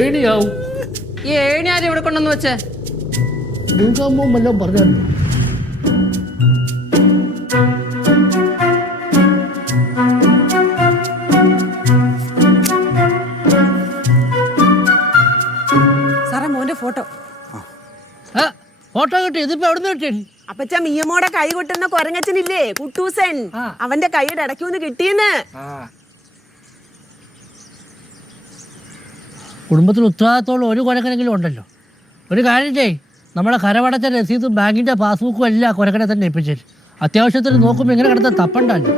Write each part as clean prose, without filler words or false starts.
ഏണിയാവും. ഈ ഏണി ആരും ഇവിടെ കൊണ്ടെന്ന് വെച്ചേ? മൂകാമ്പം വല്ലതും പറഞ്ഞു. സാറേ മോന്റെ ഫോട്ടോ. ഫോട്ടോ കിട്ടി. ഇതിപ്പോ എവിടെ കിട്ടി? അപ്പച്ച മിയമോടെ കൈ കൊട്ടുന്ന കൊരങ്ങച്ചനില്ലേ കുട്ടൂസൻ, അവന്റെ കൈയുടെ ഇടയ്ക്കൊന്ന് കിട്ടിയെന്ന്. കുടുംബത്തിൽ ഉത്തരവാദിത്തമുള്ള ഒരു കൊരക്കനെങ്കിലും ഉണ്ടല്ലോ. ഒരു കാര്യം ചെയ്യ്, നമ്മുടെ കരവടച്ച രസീതും ബാങ്കിൻ്റെ പാസ്ബുക്കും എല്ലാം കൊരക്കനെ തന്നെ ഏൽപ്പിച്ചേരും. അത്യാവശ്യത്തിന് നോക്കുമ്പോൾ ഇങ്ങനെ കിടത്താൻ തപ്പണ്ടല്ലോ.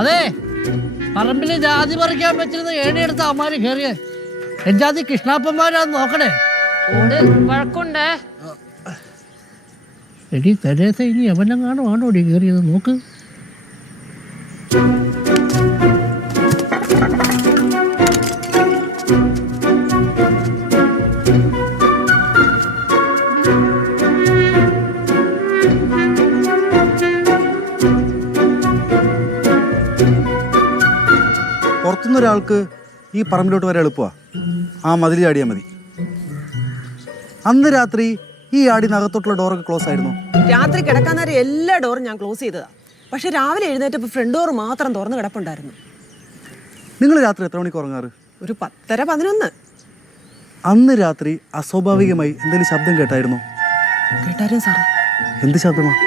അതെ, പറമ്പിൽ ജാതി പറിക്കാൻ പറ്റുന്ന ഏണിയെടുത്ത അമ്മാര് കയറിയേ. ജാതി കൃഷ്ണാപ്പന്മാരാന്ന് നോക്കണേ. വഴക്കുണ്ടേ. എടി തെരേസ, ഇനി എവനെങ്ങാണോ ആണോടി കയറിയത് നോക്ക്. പുറത്തുനിന്നൊരാൾക്ക് ഈ പറമ്പിലോട്ട് വരെ എളുപ്പമാണ്. ആ മതിൽ ചാടിയാൽ മതി. അന്ന് രാത്രി ഈ ആടിനകത്തോട്ടുള്ള ഡോറൊക്കെ ക്ലോസ് ആയിരുന്നു. രാത്രി കിടക്കാൻ നേരം എല്ലാ ഡോറും ഞാൻ ക്ലോസ് ചെയ്തതാ. പക്ഷെ രാവിലെ എഴുന്നേറ്റപ്പോൾ ഫ്രണ്ട് ഡോർ മാത്രം തുറന്ന് കിടപ്പുണ്ടായിരുന്നു. നിങ്ങൾ രാത്രി എത്ര മണിക്ക് ഉറങ്ങാറ്? ഒരു 10:30, 11. അന്ന് രാത്രി അസ്വാഭാവികമായി എന്തെങ്കിലും ശബ്ദം കേട്ടായിരുന്നു? കേട്ടാരും സാറേ. എന്ത് ശബ്ദമാണ്?